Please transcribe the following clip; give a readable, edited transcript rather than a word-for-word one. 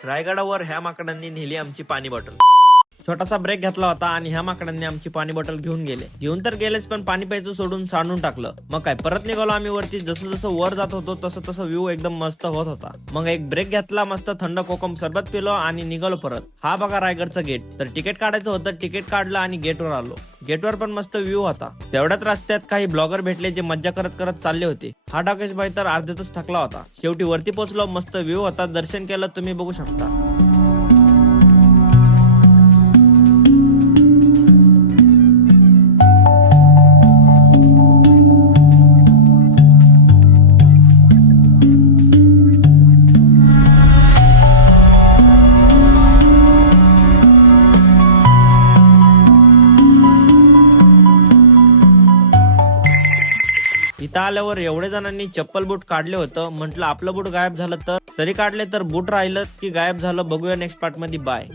रायगडावर ह्या माकडांनी नेली आमची पाणी बॉटल। छोटासा ब्रेक घेतला होता आणि ह्या माकडांनी आमची पाणी बॉटल घेऊन तर गेलेच, पण पाणी प्यायचं सोडून सांडून टाकलं। मग काय परत निघालो आम्ही वरती। जसं जसं वर जात होतो तसं तसं व्ह्यू एकदम मस्त होत होता। मग एक ब्रेक घेतला, मस्त थंड कोकम सरबत पिलो आणि निघालो परत। हा बघा रायगडचं गेट। तर तिकीट काढायचं होतं, तिकीट काढलं आणि गेटवर आलो। गेटवर पण मस्त व्ह्यू होता। तेवढ्यात रस्त्यात काही ब्लॉगर भेटले जे मज्जा करत करत चालले होते। हा डाकेश भाई तर अर्ध्यातच थकला होता। शेवटी वरती पोहोचलो, मस्त व्ह्यू होता, दर्शन केलं, तुम्ही बघू शकता। इथं आल्यावर एवढे जणांनी चप्पल बूट काढले होतं। म्हटलं आपलं बूट गायब झालं तर तरी काढले, तर बूट राहिलं की गायब झालं। बघूया नेक्स्ट पार्ट मध्ये। बाय।